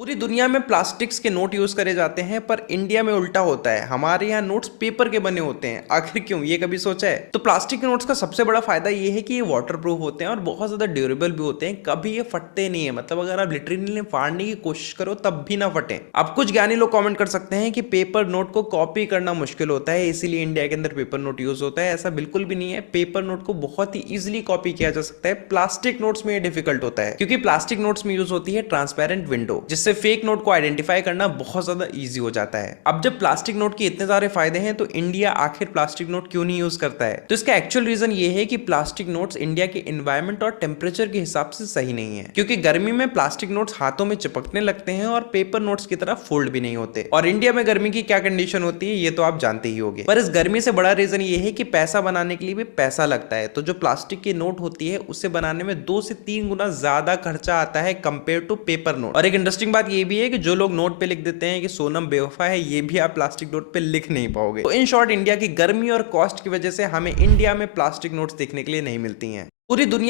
पूरी दुनिया में प्लास्टिक्स के नोट यूज करे जाते हैं पर इंडिया में उल्टा होता है। हमारे यहाँ नोट्स पेपर के बने होते हैं। आखिर क्यों, ये कभी सोचा है? तो प्लास्टिक के नोट्स का सबसे बड़ा फायदा ये है कि ये वाटर प्रूफ होते हैं और बहुत ज्यादा ड्यूरेबल भी होते हैं। कभी ये फटते नहीं है, मतलब अगर आप लिटरली फाड़ने की कोशिश करो तब भी ना फटे। अब कुछ ज्ञानी लोग कमेंट कर सकते हैं कि पेपर नोट को कॉपी करना मुश्किल होता है, इसीलिए इंडिया के अंदर पेपर नोट यूज होता है। ऐसा बिल्कुल भी नहीं है। पेपर नोट को बहुत ही इजिली कॉपी किया जा सकता है। प्लास्टिक नोट्स में ये डिफिकल्ट होता है क्योंकि प्लास्टिक नोट्स में यूज होती है ट्रांसपेरेंट विंडो, जिससे फेक नोट को आइडेंटिफाई करना बहुत ज्यादा इजी हो जाता है। अब जब प्लास्टिक नोट के इतने सारे फायदे हैं तो इंडिया आखिर प्लास्टिक नोट क्यों नहीं यूज करता है? तो इसका एक्चुअल रीजन ये है कि प्लास्टिक नोट्स इंडिया के एनवायरमेंट और टेम्परेचर के हिसाब से सही नहीं है, क्योंकि गर्मी में प्लास्टिक नोट्स हाथों में चिपकने लगते हैं और पेपर नोट्स की तरह फोल्ड भी नहीं होते। और इंडिया में गर्मी की क्या कंडीशन होती है ये तो आप जानते ही होंगे। पर इस गर्मी से बड़ा रीजन ये है कि पैसा बनाने के लिए भी पैसा लगता है। तो जो प्लास्टिक की नोट होती है उसे बनाने में 2 से 3 गुना ज्यादा खर्चा आता है कंपेयर टू पेपर नोट। और एक इंटरेस्टिंग बात ये भी है कि जो लोग नोट पे लिख देते हैं कि सोनम बेवफा है, ये भी आप प्लास्टिक नोट पे लिख नहीं पाओगे। तो इन शॉर्ट, इंडिया की गर्मी और कॉस्ट की वजह से हमें इंडिया में प्लास्टिक नोट्स देखने के लिए नहीं मिलती हैं। पूरी दुनिया